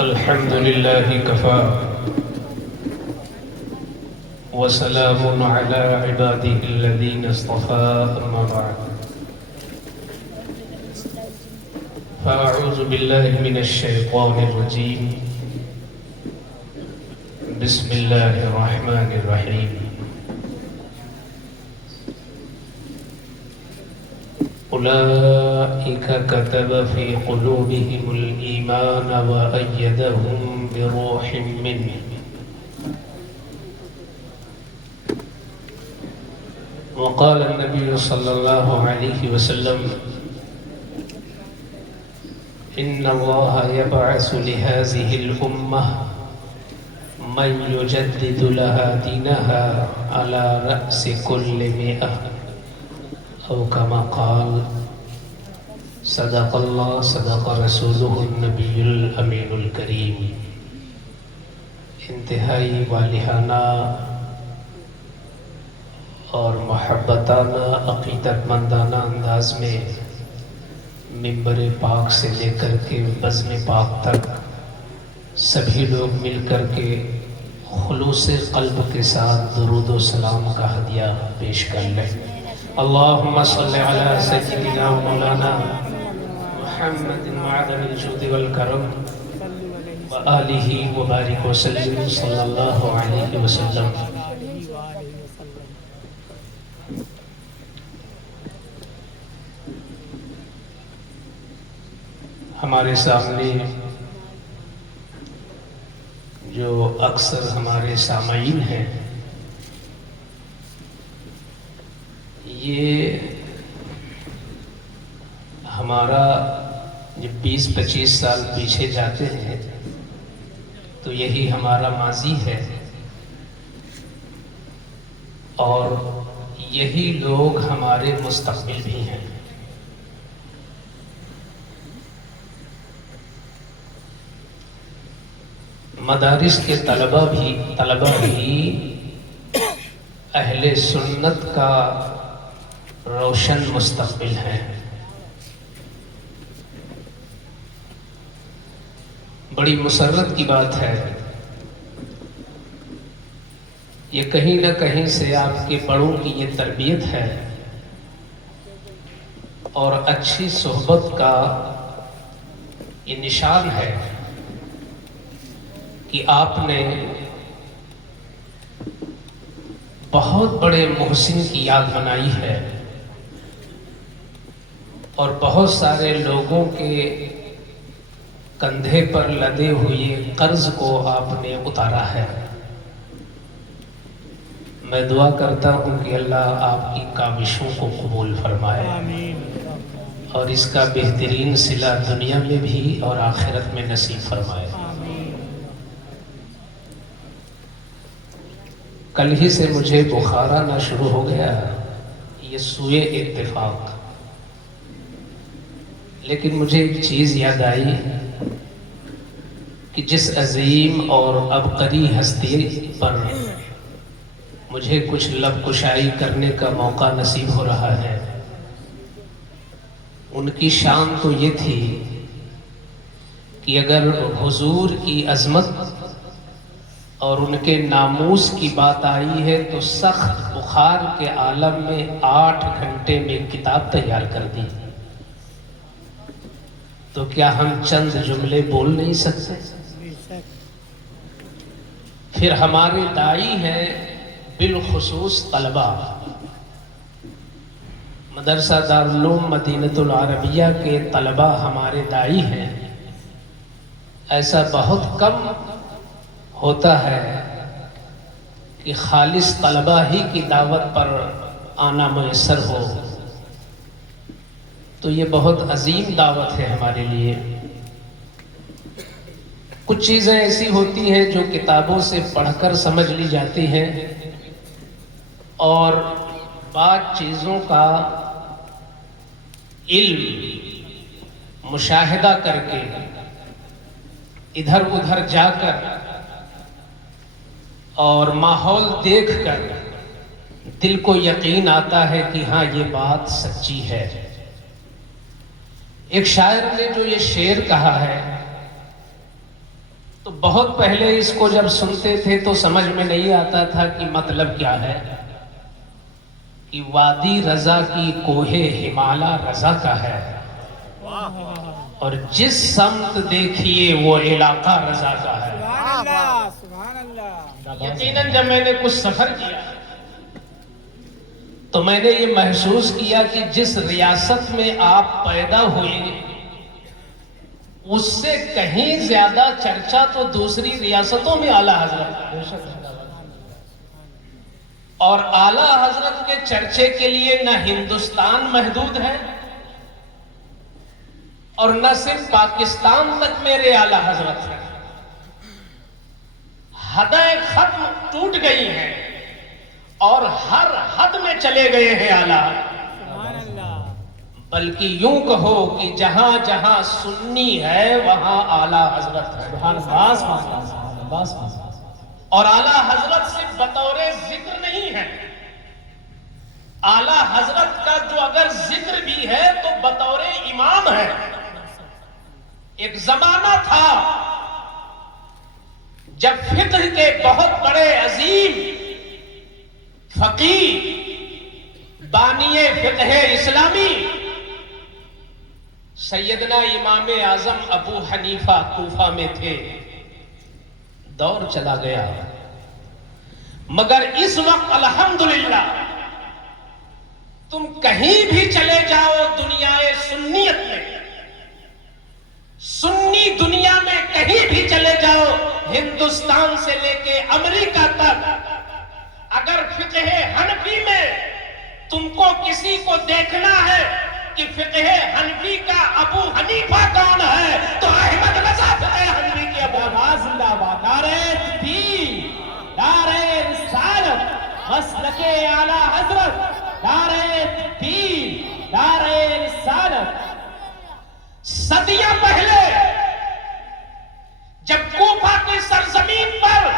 الحمد لله كفى وسلام على عباده الذين اصطفى أما بعد فأعوذ بالله من الشيطان الرجيم بسم الله الرحمن الرحيم أولئك كتب في قلوبهم الإيمان وأيدهم بروح منه وقال النبي صلى الله عليه وسلم إن الله يبعث لهذه الأمة من يجدد لها دينها على رأس كل 100 أو كما قال صدق الله صدق رسوله النبي الأمين الكريم. انتہائی والہانہ اور محبتانہ عقیدت مندانہ انداز میں منبر پاک سے لے کر کے بزم پاک تک سبھی لوگ مل کر کے خلوص قلب کے ساتھ درود و سلام کا ہدیہ پیش کر لیں. اللہم صلی علی سیدنا و مولانا محمد معدن الجود والکرم وآلہ وبارک وسلم صلی اللہ علیہ وسلم. ہمارے سامنے جو اکثر ہمارے سامعین ہیں، یہ ہمارا جب 20-25 سال پیچھے جاتے ہیں تو یہی ہمارا ماضی ہے، اور یہی لوگ ہمارے مستقبل بھی ہیں. مدارس کے طلبہ بھی اہل سنت کا روشن مستقبل ہیں. بڑی مسرت کی بات ہے، یہ کہیں نہ کہیں سے آپ کے بڑوں کی یہ تربیت ہے اور اچھی صحبت کا یہ نشان ہے کہ آپ نے بہت بڑے محسن کی یاد بنائی ہے اور بہت سارے لوگوں کے کندھے پر لدے ہوئے قرض کو آپ نے اتارا ہے. میں دعا کرتا ہوں کہ اللہ آپ کی کاوشوں کو قبول فرمائے اور اس کا بہترین صلہ دنیا میں بھی اور آخرت میں نصیب فرمائے. کل ہی سے مجھے بخار آنا شروع ہو گیا، یہ سوئے اتفاق. لیکن مجھے ایک چیز یاد آئی کہ جس عظیم اور عبقری ہستی پر مجھے کچھ لب کشائی کرنے کا موقع نصیب ہو رہا ہے، ان کی شان تو یہ تھی کہ اگر حضور کی عظمت اور ان کے ناموس کی بات آئی ہے تو سخت بخار کے عالم میں 8 گھنٹے میں کتاب تیار کر دی. تو کیا ہم چند جملے بول نہیں سکتے؟ پھر ہمارے داعی ہیں بالخصوص طلبہ. مدرسہ دارالعلوم مدینۃ العربیہ کے طلبہ ہمارے داعی ہیں. ایسا بہت کم ہوتا ہے کہ خالص طلبہ ہی کی دعوت پر آنا میسر ہو، تو یہ بہت عظیم دعوت ہے ہمارے لیے. کچھ چیزیں ایسی ہوتی ہیں جو کتابوں سے پڑھ کر سمجھ لی جاتی ہیں، اور بعض چیزوں کا علم مشاہدہ کر کے ادھر ادھر جا کر اور ماحول دیکھ کر دل کو یقین آتا ہے کہ ہاں یہ بات سچی ہے. ایک شاعر نے جو یہ شعر کہا ہے تو بہت پہلے اس کو جب سنتے تھے تو سمجھ میں نہیں آتا تھا کہ مطلب کیا ہے، کہ وادی رضا کی کوہ ہمالا رضا کا ہے، اور جس سمت دیکھیے وہ علاقہ رضا کا ہے۔ سبحان اللہ، سبحان اللہ۔ یقیناً جب میں نے کچھ سفر کیا تو میں نے یہ محسوس کیا کہ جس ریاست میں آپ پیدا ہوئے اس سے کہیں زیادہ چرچا تو دوسری ریاستوں میں اعلیٰ حضرت، اور اعلیٰ حضرت کے چرچے کے لیے نہ ہندوستان محدود ہے اور نہ صرف پاکستان تک میرے اعلیٰ حضرت ہیں، حدیں ختم ٹوٹ گئی ہیں اور ہر حد میں چلے گئے ہیں اعلیٰ، سبحان اللہ۔ بلکہ یوں کہو کہ جہاں جہاں سنی ہے وہاں اعلیٰ حضرت ہے۔ اور اعلیٰ حضرت صرف بطور ذکر نہیں ہے، اعلیٰ حضرت کا جو اگر ذکر بھی ہے تو بطور امام ہے۔ ایک زمانہ تھا جب فقہ کے بہت بڑے عظیم فقیہ بانی فقہ اسلامی سیدنا امام اعظم ابو حنیفہ کوفہ میں تھے، دور چلا گیا، مگر اس وقت الحمدللہ تم کہیں بھی چلے جاؤ دنیا سنیت میں، سنی دنیا میں کہیں بھی چلے جاؤ، ہندوستان سے لے کے امریکہ تک، اگر فقہ حنفی میں تم کو کسی کو دیکھنا ہے کہ فقہ حنفی کا ابو حنیفہ کون ہے تو احمد رضا فقہ حنفی کے ابو حنیفہ۔ زندہ باد، نعرہ تکبیر، نعرہ رسالت، مسلک اعلیٰ حضرت، نعرہ تکبیر، نعرہ رسالت۔ صدیاں پہلے جب کوفہ کی سرزمین پر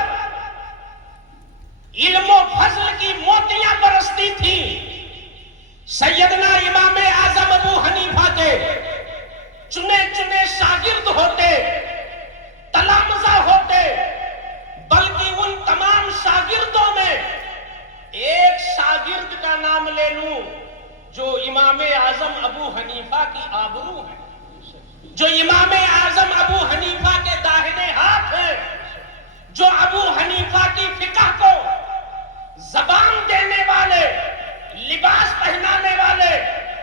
علم و فضل کی موتیاں برستی تھی، سیدنا امام اعظم ابو حنیفہ کے چنے چنے شاگرد ہوتے، تلامذہ ہوتے، بلکہ ان تمام شاگردوں میں ایک شاگرد کا نام لے لوں جو امام اعظم ابو حنیفہ کی آبرو ہے، جو امام اعظم ابو حنیفہ کے داہنے ہاتھ ہیں، جو ابو حنیفہ کی فقہ کو زبان دینے والے، لباس پہنانے والے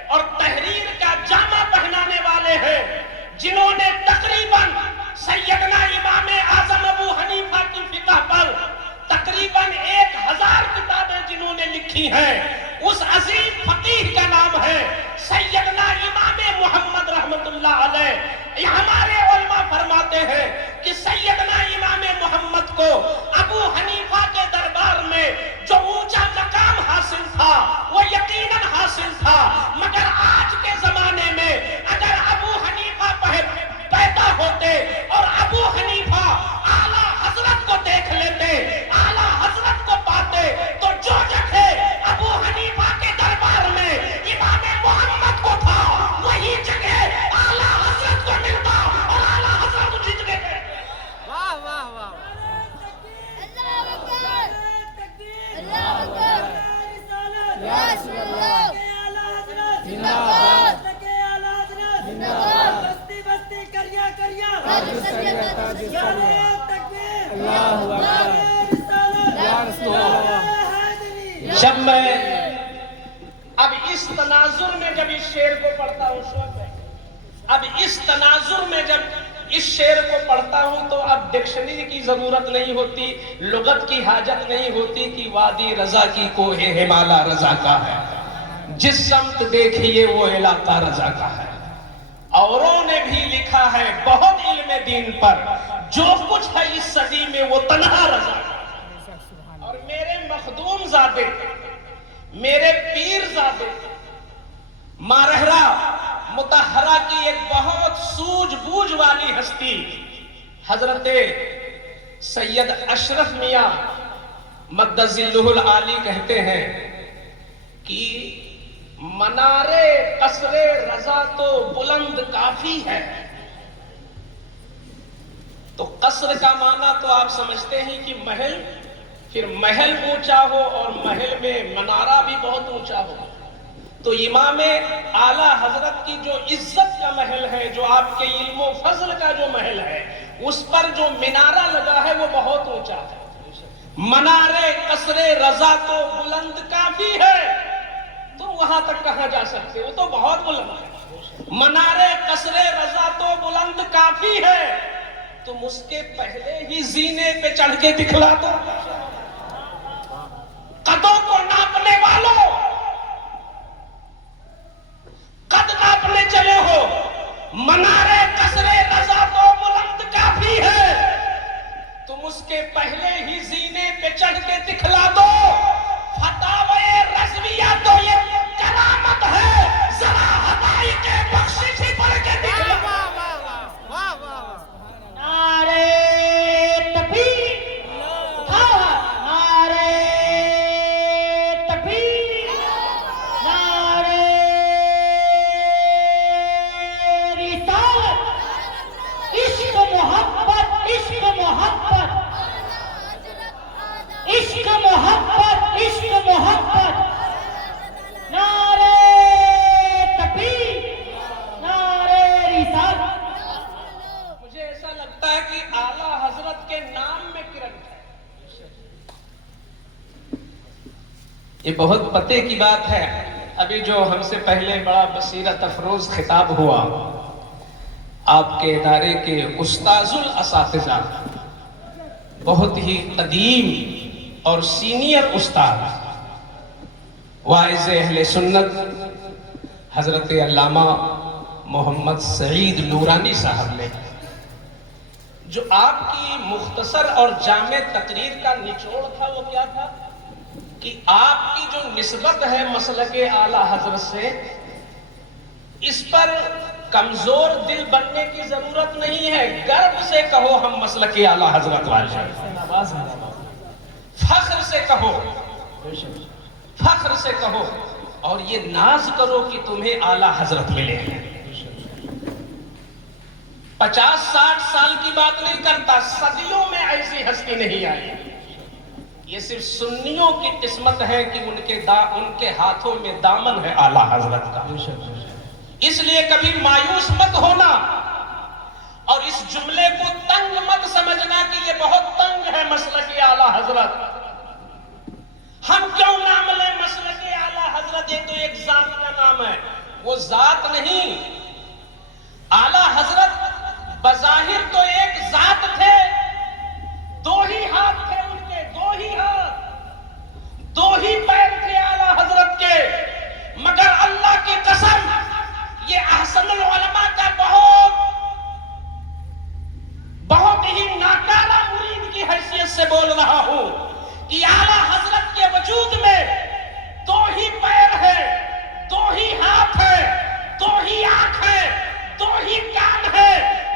اور تحریر کا جامہ پہنانے والے ہیں، جنہوں نے تقریباً سیدنا امام اعظم ابو حنیفہ کی فقہ پر تقریباً 1000 کتابیں جنہوں نے لکھی ہیں، اس عظیم فقیہ کا نام ہے سیدنا امام محمد رحمت اللہ علیہ۔ یہ ہمارے علماء فرماتے ہیں کہ سیدنا امام محمد کو ابو حنیفہ کے دربار میں جو اونچا مقام حاصل تھا وہ یقیناً حاصل تھا، مگر آج کے زمانے میں اگر ابو حنیفہ پیدا ہوتے اور ابو حنیفہ اعلیٰ حضرت کو دیکھ لیتے، اعلیٰ حضرت کو پاتے، تو جو جگہ ابو حنیفہ کے دربار میں امام محمد کو تھا وہی جگہ اعلیٰ حضرت کو ملتا اور اعلیٰ حضرت اسی جگہ پہ۔ واہ واہ واہ، اللہ اکبر، اللہ اکبر، یا رسول اللہ، زندہ باد، زندہ باد، بستی بستی کریا کریا، تاج الشریعت، تاج الشریعت، تکبیر، اللہ اکبر، یا رسول اللہ۔ جب میں اب اس تناظر میں جب اس شعر کو پڑھتا ہوں، اب اس تناظر میں جب اس شعر کو پڑھتا ہوں تو اب ڈکشنری کی ضرورت نہیں ہوتی، لغت کی حاجت نہیں ہوتی کہ وادی رضا کی کوہ ہمالا رضا کا ہے، جس سمت دیکھیے وہ علاقہ رضا کا ہے۔ اوروں نے بھی لکھا ہے بہت علم دین پر، جو کچھ ہے اس صدی میں وہ تنہا رضا کا ہے۔ اور میرے مخدوم زادے، میرے پیر زادے، مارہرہ مطہرہ کی ایک بہت سوجھ بوجھ والی ہستی حضرت سید اشرف میاں مقدس ذلہ العالی کہتے ہیں کہ منارے قصر رضا تو بلند کافی ہے، تو قصر کا معنی تو آپ سمجھتے ہیں کہ محل، پھر محل اونچا ہو اور محل میں منارہ بھی بہت اونچا ہو. تو امام اعلیٰ حضرت کی جو عزت کا محل ہے، جو آپ کے علم و فضل کا جو محل ہے، اس پر جو منارہ لگا ہے وہ بہت اونچا ہے. منارے قصر رضا تو بلند کافی ہے. تو وہاں تک کہاں جا سکتے ہو؟ تو بہت بلند ہے. منارے قصر رضا تو بلند کافی ہے. تم اس کے پہلے ہی زینے پہ چڑھ کے دکھلا دو. قدوں کو ناپنے والوں، قد ناپنے چلے ہو، منارے قصر رضا تو بلند کافی ہے. تم اس کے پہلے ہی زینے پہ چڑھ کے دکھلا دو. فتاوی رضویہ تو یہ کرامت ہے، ذرا حقائق بخشش ہی پڑھ کے دکھلا دو. نعرے تکبیر، نعرے تکبیر، نعرے رسالت. عشق محبت، عشق محبت، عشق محبت، عشق محبت. نعرے تکبیر، نعرے رسالت. مجھے ایسا لگتا ہے کہ اعلیٰ حضرت کے نام میں کرنٹ ہے. یہ بہت پتے کی بات ہے. ابھی جو ہم سے پہلے بڑا بصیرت افروز خطاب ہوا، آپ کے ادارے کے استاذ الاساتذہ، بہت ہی قدیم اور سینئر استاد، واعظ اہل سنت حضرت علامہ محمد سعید نورانی صاحب نے جو آپ کی مختصر اور جامع تقریر کا نچوڑ تھا، وہ کیا تھا کہ آپ کی جو نسبت ہے مسلک اعلیٰ حضرت سے، اس پر کمزور دل بننے کی ضرورت نہیں ہے. گرو سے کہو ہم مسلک اعلیٰ حضرت والے ہیں. فخر سے کہو، فخر سے کہو، اور یہ ناز کرو کہ تمہیں اعلیٰ حضرت ملے ہیں. 50-60 سال کی بات نہیں کرتا، صدیوں میں ایسی ہستی نہیں آئی. یہ صرف سنیوں کی قسمت ہے کہ ان کے ہاتھوں میں دامن ہے اعلیٰ حضرت کا. اس لیے کبھی مایوس مت ہونا اور اس جملے کو تنگ مت سمجھنا کہ یہ بہت تنگ ہے مسلک اعلیٰ حضرت. ہم کیوں نام لیں مسلک اعلیٰ حضرت؟ یہ تو ایک ذات کا نام ہے. وہ ذات نہیں. اعلیٰ حضرت بظاہر تو ایک ذات تھے، 2 ہی ہاتھ تھے ان کے، 2 ہی ہاتھ، 2 ہی پیر تھے اعلیٰ حضرت کے. مگر اللہ کی قسم، یہ احسن العلماء کا بہت ہی ناکارہ مرید کی حیثیت سے بول رہا ہوں کہ اعلیٰ حضرت کے وجود میں 2 ہی پیر ہے، 2 ہی ہاتھ ہے، 2 ہی آنکھ ہے، 2 ہی کان ہے.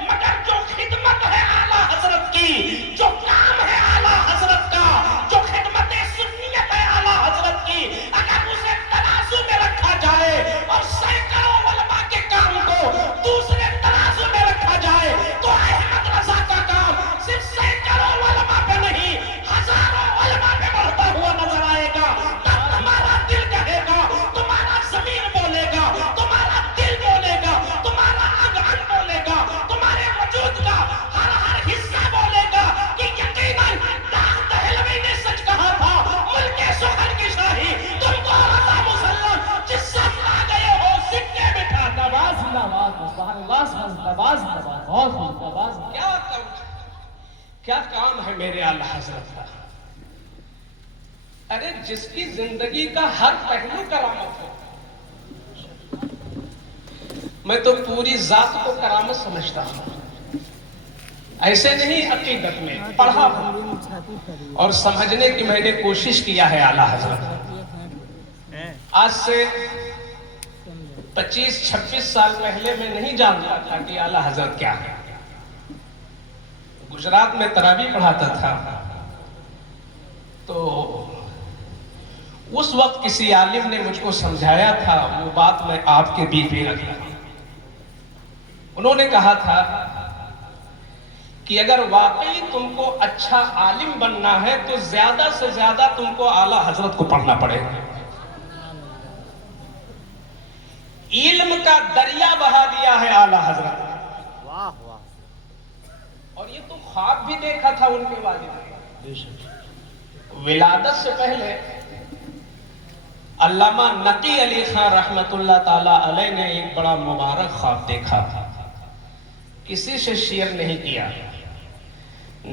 مگر جو خدمت ہے اعلیٰ حضرت کی، جو کام ہے اعلیٰ حضرت کا، جو خدمت سنیت ہے اعلیٰ حضرت کی، اگر اسے ترازو میں رکھا جائے اور سینکڑوں علماء کے کام کو دوسرے ترازو میں رکھا جائے تو احمد رضا کا کام صرف سینکڑوں علماء پہ نہیں، ہزاروں علماء پہ بڑھتا ہوا نظر آئے گا. تب تمہارا دل کہے گا، تمہارا ضمیر بولے گا، تمہارا دل بولے گا، تمہارا اذہان بولے گا، تمہارے وجود کا ہر حصہ بولے گا کہ یقیناً داغ دہلوی نے سچ کہا تھا. ملک سخن کی شاہی تم کو رضا مسلم جس سب آ گئے ہو سکے بٹھا. کیا کام ہے میرے اعلیٰ حضرت کا؟ ارے جس کی زندگی کا ہر پہلو کرامت ہو. میں تو پوری ذات کو کرامت سمجھتا ہوں. ایسے نہیں، عقیدت میں پڑھا اور سمجھنے کی میں نے کوشش کیا ہے اعلیٰ حضرت. آج سے 25-26 سال پہلے میں نہیں جانتا تھا کہ اعلیٰ حضرت کیا ہے. گجرات میں تراویح پڑھاتا تھا تو اس وقت کسی عالم نے مجھ کو سمجھایا تھا، وہ بات میں آپ کے بیچ بھی رکھا. انہوں نے کہا تھا کہ اگر واقعی تم کو اچھا عالم بننا ہے تو زیادہ سے زیادہ تم کو اعلیٰ حضرت کو پڑھنا پڑے گا. علم کا دریا بہا دیا ہے اعلیٰ حضرت نے. واہ واہ. اور یہ تو خواب بھی دیکھا تھا ان کے والد نے. ولادت سے پہلے علامہ نقی علی خان رحمت اللہ تعالی علیہ نے ایک بڑا مبارک خواب دیکھا تھا. کسی سے شیئر نہیں کیا.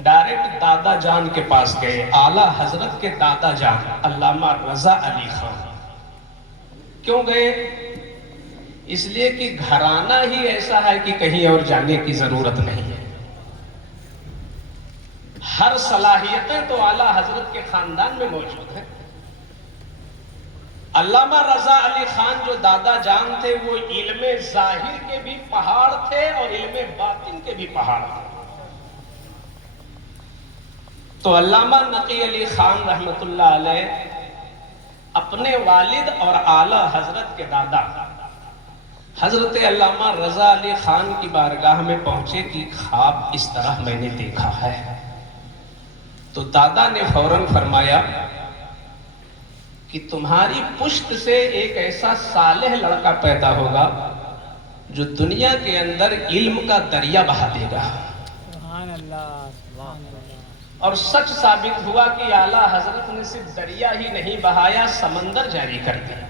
ڈائریکٹ دادا جان کے پاس گئے. اعلیٰ حضرت کے دادا جان علامہ رضا علی خان. کیوں گئے؟ اس لیے کہ گھرانہ ہی ایسا ہے کہ کہیں اور جانے کی ضرورت نہیں ہے. ہر صلاحیتیں تو اعلیٰ حضرت کے خاندان میں موجود ہیں. علامہ رضا علی خان جو دادا جان تھے وہ علم ظاہر کے بھی پہاڑ تھے اور علم باطن کے بھی پہاڑ تھے. تو علامہ نقی علی خان رحمت اللہ علیہ اپنے والد اور اعلیٰ حضرت کے دادا حضرت علامہ رضا علی خان کی بارگاہ میں پہنچے کہ خواب اس طرح میں نے دیکھا ہے. تو دادا نے فوراً فرمایا کہ تمہاری پشت سے ایک ایسا صالح لڑکا پیدا ہوگا جو دنیا کے اندر علم کا دریا بہا دے گا. سبحان اللہ سبحان اللہ. اور سچ ثابت ہوا کہ اعلیٰ حضرت نے صرف دریا ہی نہیں بہایا، سمندر جاری کر دیا.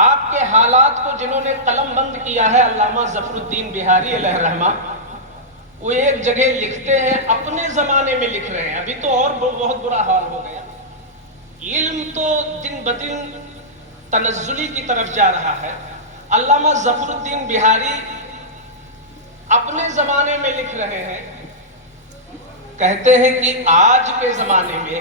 آپ کے حالات کو جنہوں نے قلم بند کیا ہے علامہ ظفر الدین بہاری علیہ رحمہ، وہ ایک جگہ لکھتے ہیں، اپنے زمانے میں لکھ رہے ہیں، ابھی تو اور بہت برا حال ہو گیا. علم تو دن بدن تنزلی کی طرف جا رہا ہے. علامہ ظفر الدین بہاری اپنے زمانے میں لکھ رہے ہیں، کہتے ہیں کہ آج کے زمانے میں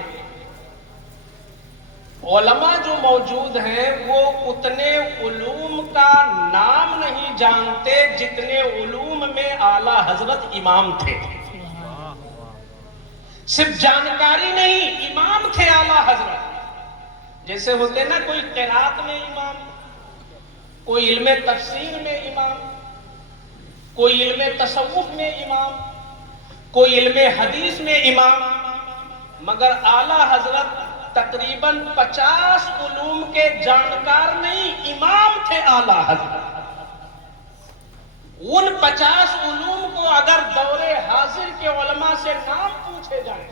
علماء جو موجود ہیں وہ اتنے علوم کا نام نہیں جانتے جتنے علوم میں اعلیٰ حضرت امام تھے. صرف جانکاری نہیں، امام تھے اعلیٰ حضرت. جیسے ہوتے نا کوئی قرات میں امام، کوئی علم تفسیر میں امام، کوئی علم تصوف میں امام، کوئی علم حدیث میں امام، مگر اعلیٰ حضرت تقریباً 50 علوم کے جانکار نہیں، امام تھے اعلیٰ حضرت. ان 50 علوم کو اگر دور حاضر کے علماء سے نام پوچھے جائیں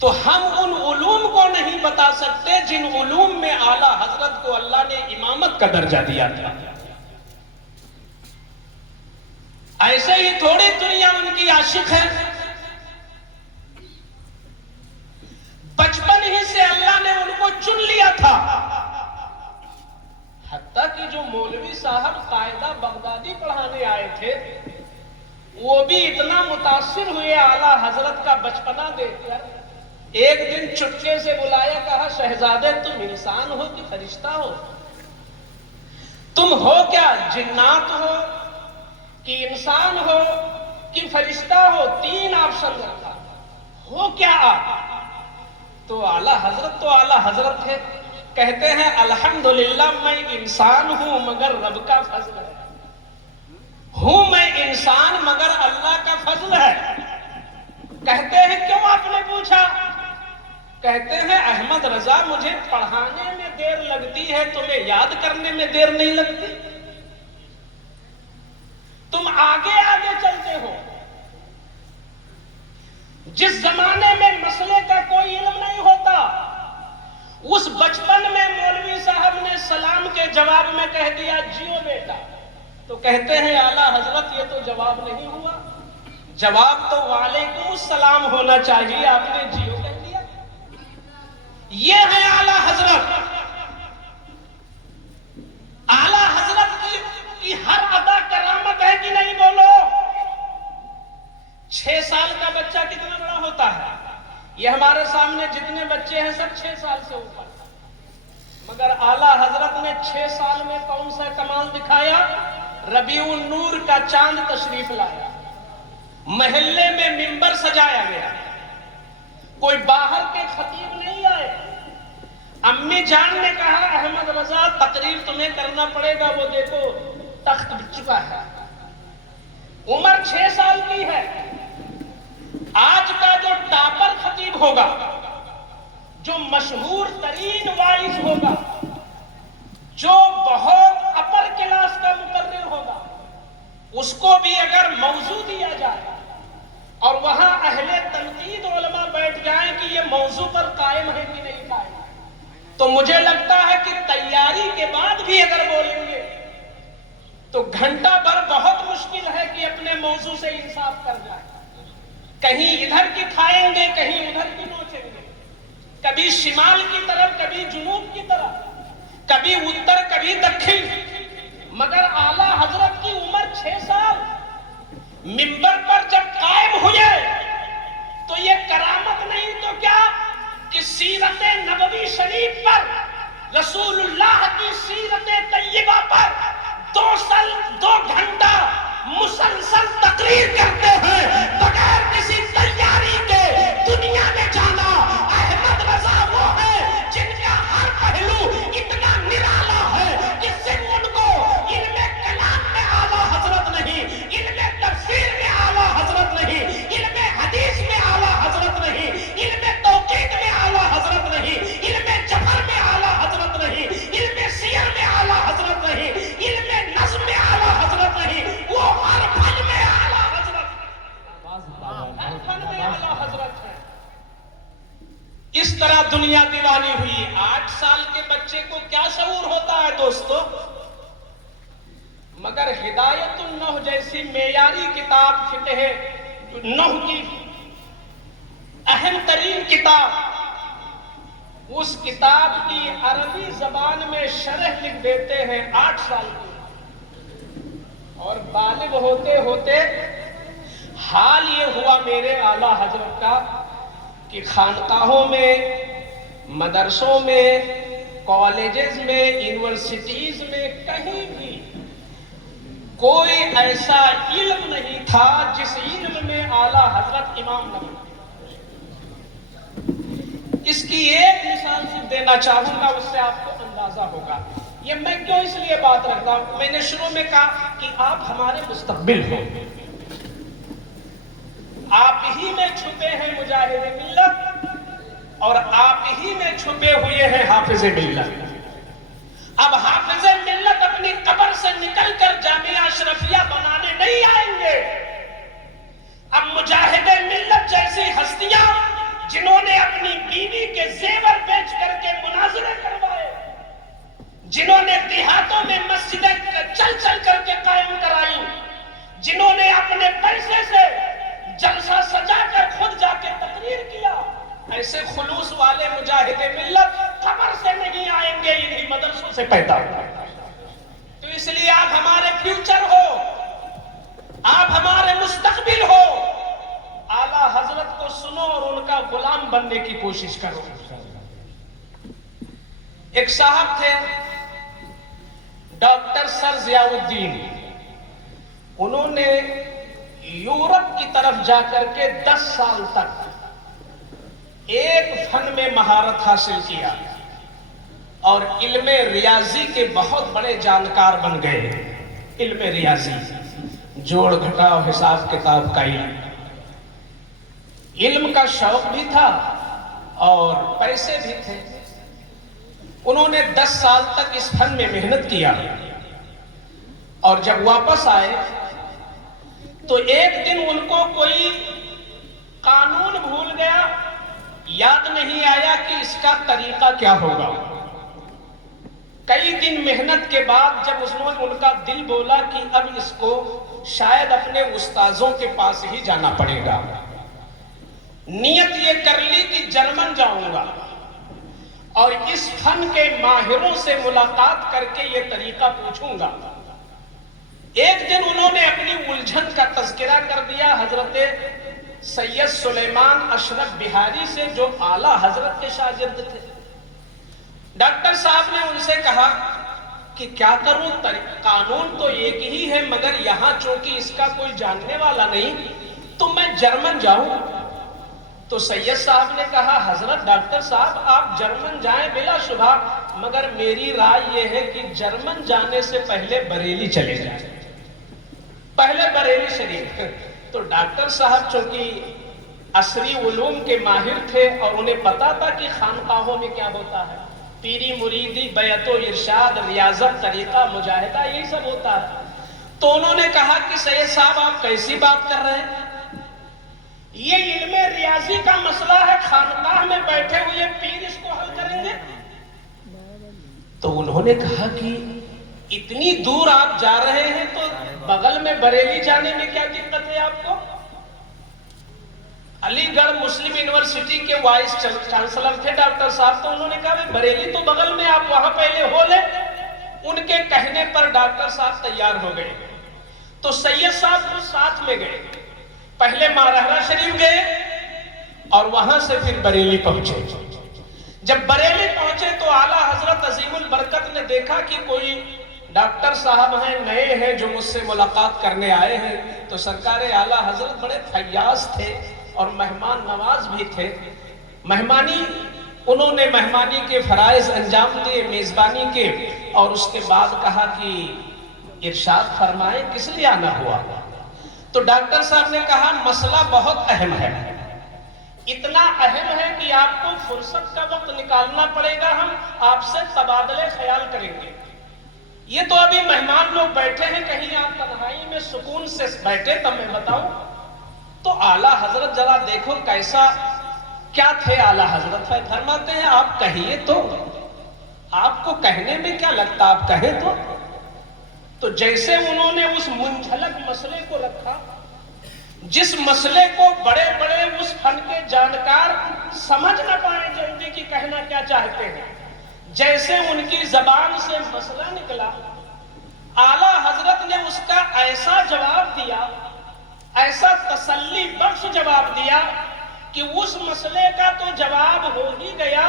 تو ہم ان علوم کو نہیں بتا سکتے جن علوم میں اعلیٰ حضرت کو اللہ نے امامت کا درجہ دیا تھا. ایسے ہی تھوڑی دنیا ان کی عاشق ہے. بچپن ہی سے اللہ نے ان کو چن لیا تھا. حتیٰ کہ جو مولوی صاحب قاعدہ بغدادی پڑھانے آئے تھے وہ بھی اتنا متاثر ہوئے اعلیٰ حضرت کا بچپنا دیکھ کر. ایک دن چپکے سے بلایا، کہا شہزادے تم انسان ہو کہ فرشتہ ہو؟ تم ہو کیا؟ جنات ہو کہ انسان ہو کہ فرشتہ ہو؟ 3 آپشن رکھا. ہو کیا آپ؟ تو اعلیٰ حضرت تو اعلیٰ حضرت ہے. کہتے ہیں الحمدللہ میں انسان ہوں مگر رب کا فضل ہے. ہوں میں انسان مگر اللہ کا فضل ہے. کہتے ہیں کیوں آپ نے پوچھا؟ کہتے ہیں احمد رضا مجھے پڑھانے میں دیر لگتی ہے، تمہیں یاد کرنے میں دیر نہیں لگتی. تم آگے آگے چلتے ہو. جس زمانے میں مسئلے کا کوئی علم نہیں ہوتا اس بچپن میں مولوی صاحب نے سلام کے جواب میں کہہ دیا جیو بیٹا. تو کہتے ہیں اعلیٰ حضرت یہ تو جواب نہیں ہوا، جواب تو وعلیکم السلام ہونا چاہیے، آپ نے جیو کہہ دیا. یہ ہے اعلیٰ حضرت. اعلیٰ حضرت کی ہر ادا کرامت ہے کہ نہیں؟ بولو. 6 سال کا بچہ کتنا بڑا ہوتا ہے؟ یہ ہمارے سامنے جتنے بچے ہیں سب 6 سال سے اوپر. مگر اعلیٰ حضرت نے 6 سال میں کون سا کمال دکھایا؟ ربیع النور کا چاند تشریف لایا، محلے میں منبر سجایا گیا، کوئی باہر کے خطیب نہیں آئے. امی جان نے کہا احمد رضا تقریر تمہیں کرنا پڑے گا. وہ دیکھو تخت بچ چکا ہے، عمر 6 سال کی ہے۔ آج کا جو ٹاپر خطیب ہوگا، جو مشہور ترین وائز ہوگا، جو بہت اپر کلاس کا مقرر ہوگا، اس کو بھی اگر موضوع دیا جائے اور وہاں اہل تنقید علماء بیٹھ جائیں کہ یہ موضوع پر قائم ہے کہ نہیں قائم ہے، تو مجھے لگتا ہے کہ تیاری کے بعد بھی اگر بولیں گے تو گھنٹہ بھر بہت مشکل ہے کہ اپنے موضوع سے انصاف کر جائے۔ کہیں ادھر کی کھائیں گے، کہیں ادھر کی نوچیں گے، کبھی شمال کی طرف، کبھی جنوب کی طرف، کبھی اتر، کبھی دکھن، مگر اعلیٰ حضرت کی عمر 6 سال، منبر پر جب قائم ہوئے تو یہ کرامت نہیں تو کیا کہ سیرت نبوی شریف پر، رسول اللہ کی سیرت طیبہ پر 2 گھنٹہ مسلسل تقریر کرتے ہیں بغیر کسی تیاری کے دنیا میں جانا۔ احمد رضا وہ ہے جن کا ہر پہلو اتنا نرالا ہے کہ صرف ان کو علم کلام میں اعلیٰ حضرت نہیں، علم تفسیر میں اعلیٰ حضرت نہیں، علم حدیث میں اعلیٰ حضرت نہیں، علم توقیق میں اعلیٰ حضرت نہیں، علم جبر میں اعلیٰ حضرت نہیں، علم سیر میں اعلیٰ حضرت نہیں، علم نظم میں اعلیٰ حضرت نہیں، وہ ہر فن میں اعلیٰ حضرت ہے، ہر فن میں اعلیٰ حضرت ہے۔ اس طرح دنیا دیوانی ہوئی۔ 8 سال کے بچے کو کیا شعور ہوتا ہے دوستو؟ مگر ہدایت النحو جیسی معیاری کتاب، فقہ نحو کی اہم ترین کتاب، اس کتاب کی عربی زبان میں شرح لکھ دیتے ہیں 8 سال کی، اور بالغ ہوتے ہوتے حال یہ ہوا میرے اعلیٰ حضرت کا کہ خانقاہوں میں، مدرسوں میں، کالجز میں، یونیورسٹیز میں، کہیں بھی کوئی ایسا علم نہیں تھا جس علم میں اعلیٰ حضرت امام نہ بنے۔ اس کی ایک مثال صرف دینا چاہوں گا، اس سے آپ کو اندازہ ہوگا۔ یہ میں کیوں اس لیے بات رکھتا ہوں؟ میں نے شروع میں کہا کہ آپ ہمارے مستقبل ہو، آپ ہی میں چھپے ہیں مجاہد ملت، اور آپ ہی میں چھپے ہوئے ہیں حافظ ملت۔ اب حافظ ملت اپنی قبر سے نکل کر جامعہ اشرفیہ بنانے نہیں آئیں گے، اب مجاہد ملت جیسی ہستیاں جنہوں نے اپنی بیوی کے زیور بیچ کر کے مناظرے کروائے، جنہوں نے دیہاتوں میں مسجدیں چل چل کر کے قائم کرائی، جنہوں نے اپنے پیسے سے جلسہ سجا کر خود جا کے تقریر کیا، ایسے خلوص والے مجاہد ملت قبر سے نہیں آئیں گے، انہی مدرسوں سے پیدا ہوگا۔ تو اس لیے آپ ہمارے فیوچر ہو، آپ ہمارے مستقبل ہو، اعلیٰ حضرت کو سنو اور ان کا غلام بننے کی کوشش کرو۔ ایک صاحب تھے ڈاکٹر سر ضیاء الدین، انہوں نے یورپ کی طرف جا کر کے 10 سال تک ایک فن میں مہارت حاصل کیا اور علم ریاضی کے بہت بڑے جانکار بن گئے۔ علم ریاضی، جوڑ گھٹاؤ، حساب کتاب کا علم، علم کا شوق بھی تھا اور پیسے بھی تھے۔ انہوں نے 10 سال تک اس فن میں محنت کیا، اور جب واپس آئے تو ایک دن ان کو کوئی قانون بھول گیا، یاد نہیں آیا کہ اس کا طریقہ کیا ہوگا۔ کئی دن محنت کے بعد جب ان کا دل بولا کہ اب اس کو شاید اپنے استاذوں کے پاس ہی جانا پڑے گا، نیت یہ کر لی کہ جرمن جاؤں گا اور اس فن کے ماہروں سے ملاقات کر کے یہ طریقہ پوچھوں گا۔ ایک دن انہوں نے اپنی الجھن کا تذکرہ کر دیا حضرت سید سلیمان اشرف بہاری سے، جو اعلیٰ حضرت کے شاگرد تھے۔ ڈاکٹر صاحب نے ان سے کہا کہ کیا کروں، قانون تو ایک ہی ہے مگر یہاں چونکہ اس کا کوئی جاننے والا نہیں تو میں جرمن جاؤں۔ تو سید صاحب نے کہا حضرت ڈاکٹر صاحب آپ جرمن جائیں بلا شبہ، مگر میری رائے یہ ہے کہ جرمن جانے سے پہلے بریلی چلے جائیں، پہلے بریلی شریف۔ تو ڈاکٹر صاحب چونکہ عصری علوم کے ماہر تھے اور انہیں پتا تھا کہ خانقاہوں میں کیا ہوتا ہے، پیری مریدی، بیعت و ارشاد، ریاضت، طریقہ، مجاہدہ، یہی سب ہوتا ہے۔ تو انہوں نے کہا کہ سید صاحب آپ کیسی بات کر رہے ہیں، یہ علم ریاضی کا مسئلہ ہے، خانقاہ میں بیٹھے ہوئے پیر اس کو حل کریں گے؟ تو انہوں نے کہا کہ اتنی دور آپ جا رہے ہیں تو بغل میں بریلی جانے میں کیا دقت ہے آپ کو؟ علی گڑھ مسلم یونیورسٹی کے وائس چانسلر تھے ڈاکٹر صاحب، تو انہوں نے کہا بریلی تو بغل میں، آپ وہاں پہلے ہو لیں۔ ان کے کہنے پر ڈاکٹر صاحب تیار ہو گئے، تو سید صاحب کو ساتھ میں گئے، پہلے مارہرہ شریف گئے اور وہاں سے پھر بریلی پہنچے۔ جب بریلی پہنچے تو اعلیٰ حضرت عظیم البرکت نے دیکھا کہ کوئی ڈاکٹر صاحب ہیں، نئے ہیں، جو مجھ سے ملاقات کرنے آئے ہیں۔ تو سرکار اعلیٰ حضرت بڑے فیاض تھے اور مہمان نواز بھی تھے۔ انہوں نے مہمانی کے فرائض انجام دیے، میزبانی کے، اور اس کے بعد کہا کہ ارشاد فرمائیں کس لیے آنا ہوا؟ تو ڈاکٹر صاحب نے کہا مسئلہ بہت اہم ہے، اتنا اہم ہے کہ آپ کو فرصت کا وقت نکالنا پڑے گا، ہم آپ سے تبادلے خیال کریں گے۔ یہ تو ابھی مہمان لوگ بیٹھے ہیں، کہیں آپ تنہائی میں سکون سے بیٹھے تب میں بتاؤں۔ تو اعلیٰ حضرت ذرا دیکھو کیسا کیا تھے اعلیٰ حضرت، فرماتے ہیں آپ کہیے تو، آپ کو کہنے میں کیا لگتا، آپ کہیں تو۔ تو جیسے انہوں نے اس منجھلک مسئلے کو رکھا، جس مسئلے کو بڑے بڑے اس فن کے جانکار سمجھ نہ پائے جلدی کہ کہنا کیا چاہتے ہیں، جیسے ان کی زبان سے مسئلہ نکلا، اعلیٰ حضرت نے اس کا ایسا جواب دیا، ایسا تسلی بخش جواب دیا کہ اس مسئلے کا تو جواب ہو ہی گیا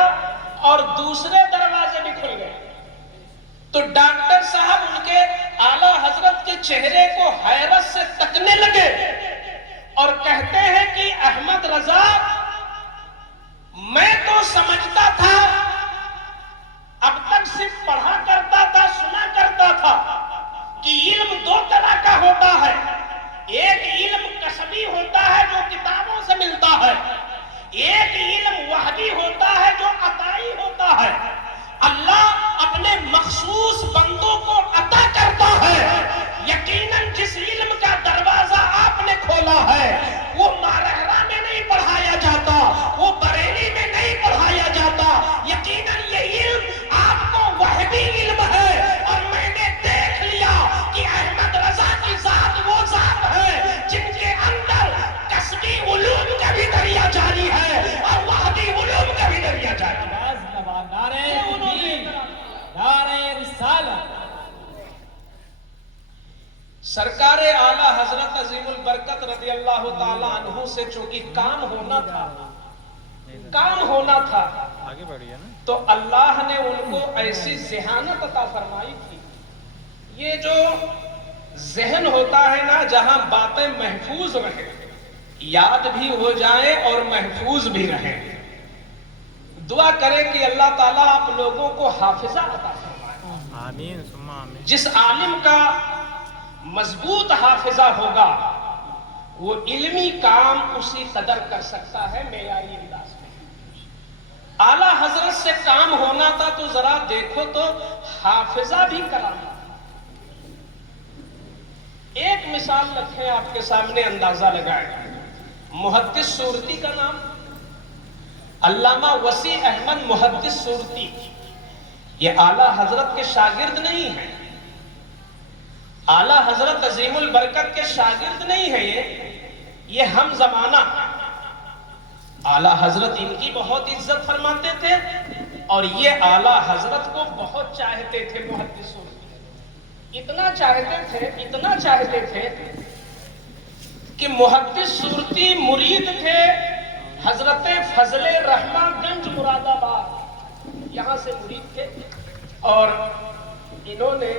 اور دوسرے دروازے بھی کھل گئے۔ تو ڈاکٹر صاحب ان کے اعلیٰ حضرت کے چہرے کو حیرت سے تکنے لگے اور کہتے ہیں کہ احمد رضا، میں تو سمجھتا تھا، اب تک صرف پڑھا کرتا تھا، سنا کرتا تھا کہ علم دو طرح کا ہوتا ہے، ایک علم کسبی ہوتا ہے جو کتابوں سے ملتا ہے، ایک علم وحی ہوتا ہے جو عطائی ہوتا ہے، اللہ اپنے مخصوص بندوں کو عطا کرتا ہے۔ یقیناً جس علم کا دروازہ آپ نے کھولا ہے وہ مارہرہ میں نہیں پڑھایا جاتا، وہ بریلی میں نہیں پڑھایا جاتا، یقیناً یہ علم آپ کو وحی علم ہے، اور میں نے دیکھ لیا کہ احمد رضا کی ذات وہ ذات ہے جن کے اندر کسبی علوم کا بھی دریا جاری ہے اور وحی علوم کا بھی دریا جاری ہے۔ سرکار اعلیٰ حضرت عظیم البرکت رضی اللہ تعالیٰ عنہ سے چونکہ کام ہونا تھا تو اللہ نے ان کو ایسی ذہانت عطا فرمائی تھی۔ یہ جو ذہن ہوتا ہے نا، جہاں باتیں محفوظ رہیں، یاد بھی ہو جائیں اور محفوظ بھی رہیں، دعا کریں کہ اللہ تعالیٰ آپ لوگوں کو حافظہ عطا فرمائے۔ آمین ثم آمین۔ جس عالم کا مضبوط حافظہ ہوگا وہ علمی کام اسی قدر کر سکتا ہے معیاری انداز میں۔ اعلیٰ حضرت سے کام ہونا تھا تو ذرا دیکھو تو حافظہ بھی کرانا۔ ایک مثال رکھیں آپ کے سامنے، اندازہ لگائیں۔ محدث سورتی کا نام علامہ وسیع احمد محدث سورتی، یہ اعلیٰ حضرت کے شاگرد نہیں ہیں، اعلیٰ حضرت عظیم البرکت کے شاگرد نہیں ہیں، یہ ہم زمانہ۔ اعلیٰ حضرت ان کی بہت عزت فرماتے تھے اور یہ اعلیٰ حضرت کو بہت چاہتے تھے۔ محدث سورتی اتنا چاہتے تھے کہ محدث سورتی مرید تھے حضرت فضل رحمہ گنج مراد آباد، یہاں سے مرید تھے، اور انہوں نے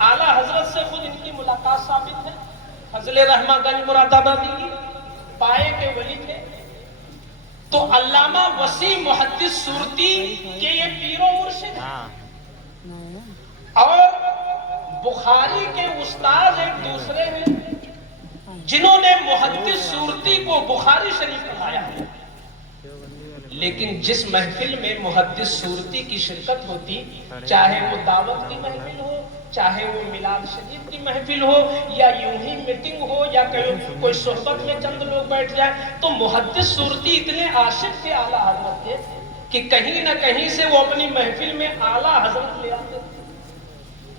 اعلیٰ حضرت سے خود ان کی ملاقات ثابت ہے۔ فضل رحمہ گنج مراد آبادی کی پائے کے ولی تھے۔ تو علامہ وسیع محدث سورتی کے یہ پیر و مرشد ہیں، اور بخاری کے استاد ایک دوسرے ہیں جنہوں نے محدث سورتی کو بخاری شریف پڑھایا ہے، لیکن جس محفل میں محدث سورتی کی شرکت ہوتی، چاہے وہ دعوت کی محفل ہو، چاہے وہ میلاد شریف کی محفل ہو، یا یوں ہی میٹنگ ہو، یا کوئی صحبت میں چند لوگ بیٹھ جائیں، تو محدث سورتی اتنے عاشق تھے اعلیٰ حضرت کے کہ کہیں نہ کہیں سے وہ اپنی محفل میں اعلیٰ حضرت لے آتے تھے۔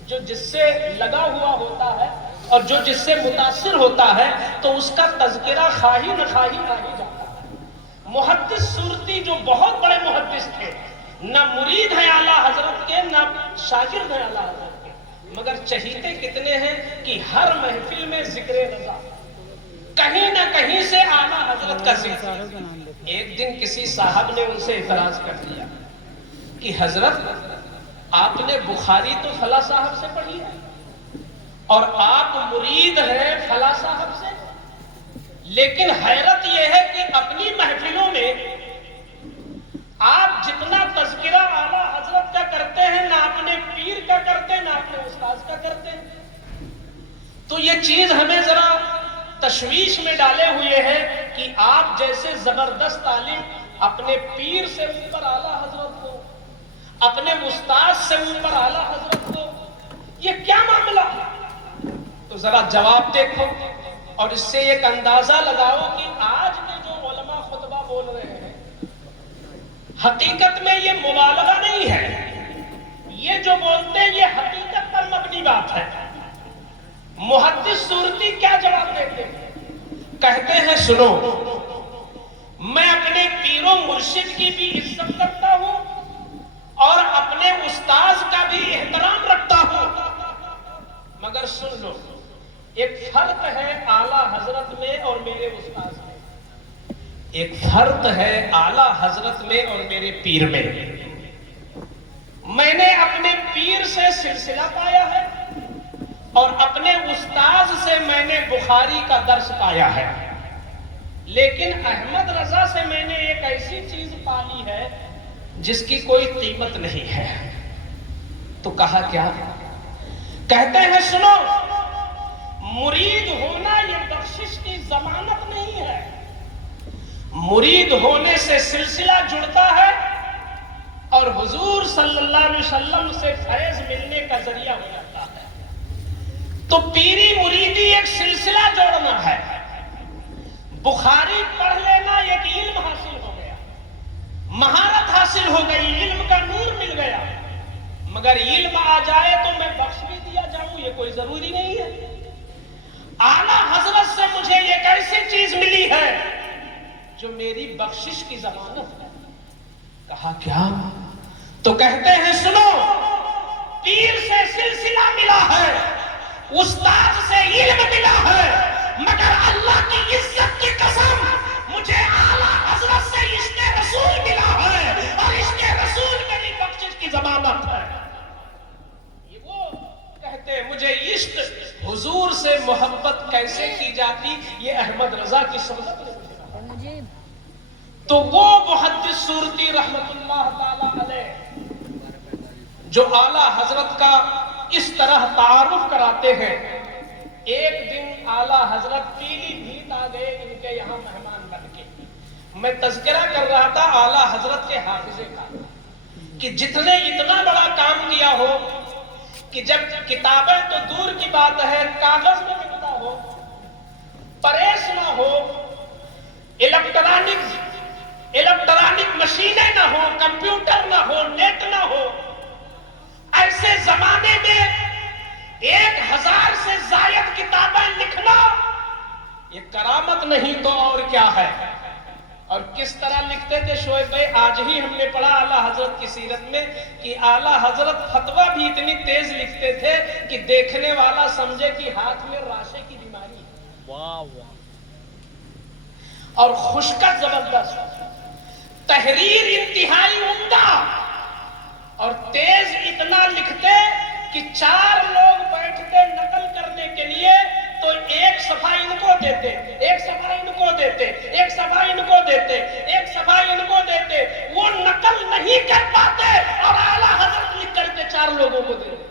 جو جس سے لگا ہوا ہوتا ہے اور جو جس سے متاثر ہوتا ہے تو اس کا تذکرہ خواہی نہ خواہی آ ہی جاتا ہے۔ محدث سورتی جو بہت بڑے محدث تھے، نہ مرید ہیں اعلیٰ حضرت کے، نہ شاگرد ہیں اعلیٰ حضرت کے، مگر چہیتے کتنے ہیں کہ ہر محفل میں ذکر رضا، کہیں نہ کہیں سے اعلیٰ حضرت کا ذکر۔ ایک دن کسی صاحب نے ان سے اعتراض کر دیا کہ حضرت آپ نے بخاری تو فلاں صاحب سے پڑھی ہے اور آپ مرید ہیں فلاں صاحب سے، لیکن حیرت یہ ہے کہ اپنی محفلوں میں آپ جتنا تذکرہ اعلیٰ حضرت کا کرتے ہیں، نہ اپنے پیر کا کرتے نہ اپنے استاد کا کرتے ہیں۔ تو یہ چیز ہمیں ذرا تشویش میں ڈالے ہوئے ہے کہ آپ جیسے زبردست عالم اپنے پیر سے اوپر اعلیٰ حضرت کو، اپنے استاد سے اوپر اعلیٰ حضرت کو، یہ کیا معاملہ ہے؟ تو ذرا جواب دیکھو اور اس سے ایک اندازہ لگاؤ کہ آج کے جو علماء خطبہ بول رہے ہیں، حقیقت میں یہ مبالغہ نہیں ہے، یہ جو بولتے ہیں یہ حقیقت پر مبنی بات ہے۔ محدث سورتی کیا جواب دیتے ہیں؟ کہتے ہیں سنو، میں اپنے پیر و مرشد کی بھی عزت کرتا ہوں اور اپنے استاذ کا بھی احترام رکھتا ہوں، مگر سن لو، ایک فرق ہے اعلیٰ حضرت میں اور میرے استاذ میں، ایک فرق ہے اعلیٰ حضرت میں اور میرے پیر میں۔ میں نے اپنے پیر سے سلسلہ پایا ہے اور اپنے استاذ سے میں نے بخاری کا درس پایا ہے، لیکن احمد رضا سے میں نے ایک ایسی چیز پالی ہے جس کی کوئی قیمت نہیں ہے۔ تو کہا کیا؟ کہتے ہیں سنو، مرید ہونا یہ بخشش کی ضمانت نہیں ہے، مرید ہونے سے سلسلہ جڑتا ہے اور حضور صلی اللہ علیہ وسلم سے فیض ملنے کا ذریعہ ہو جاتا ہے۔ تو پیری مریدی ایک سلسلہ جوڑنا ہے، بخاری پڑھ لینا ایک علم حاصل ہو گیا، مہارت حاصل ہو گئی، علم کا نور مل گیا، مگر علم آ جائے تو میں بخش بھی دیا جاؤں یہ کوئی ضروری نہیں ہے۔ اعلیٰ حضرت سے مجھے ایک ایسی چیز ملی ہے جو میری بخشش کی ضمانت ہے۔ کہا کیا؟ تو کہتے ہیں سنو، پیر سے سلسلہ ملا ہے، استاد سے علم ملا ہے، مگر اللہ کی عزت کی قسم مجھے اعلیٰ حضرت سے عشق رسول ملا ہے اور عشق رسول میری بخشش کی ضمانت ہے۔ یہ وہ کہتے ہیں مجھے عشق حضور سے محبت کیسے کی جاتی، یہ احمد رضا کی صحبت نے مجھے۔ تو وہ محدث سورتی رحمت اللہ تعالی علیہ جو اعلیٰ حضرت کا اس طرح تعارف کراتے ہیں، ایک دن اعلیٰ حضرت پیلی بھیت آ گئے ان کے یہاں مہمان بن کے۔ میں تذکرہ کر رہا تھا اعلیٰ حضرت کے حافظے کا کہ جتنے اتنا بڑا کام کیا ہو کہ جب کتابیں تو دور کی بات ہے، کاغذ میں لکھتا ہو، پریس نہ ہو، الیکٹرانک مشینیں نہ ہو، کمپیوٹر نہ ہو، نیٹ نہ ہو، ایسے زمانے میں 1000 سے زائد کتابیں لکھنا یہ کرامت نہیں تو اور کیا ہے۔ اور کس طرح لکھتے تھے شعیب بھائی؟ آج ہی ہم نے پڑھا اعلیٰ حضرت کی سیرت میں کہ اعلیٰ حضرت فتویٰ بھی اتنی تیز لکھتے تھے کہ دیکھنے والا سمجھے کہ ہاتھ میں راشے کی بیماری ہے۔ واہ واہ۔ اور خشکت زبردست، تحریر انتہائی عمدہ، اور تیز اتنا لکھتے کہ 4 لوگ بیٹھتے نقل کرنے کے لیے تو ایک صفحہ ان کو دیتے، ایک صفحہ ان کو دیتے، ایک صفحہ ان کو دیتے، ایک صفحہ ان کو دیتے، وہ نقل نہیں کر پاتے اور اعلیٰ حضرت لکھ کر کے 4 لوگوں کو دیتے۔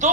2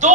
2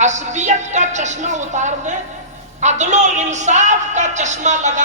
عصبیت کا چشمہ اتار دیں، عدل و انصاف کا چشمہ لگا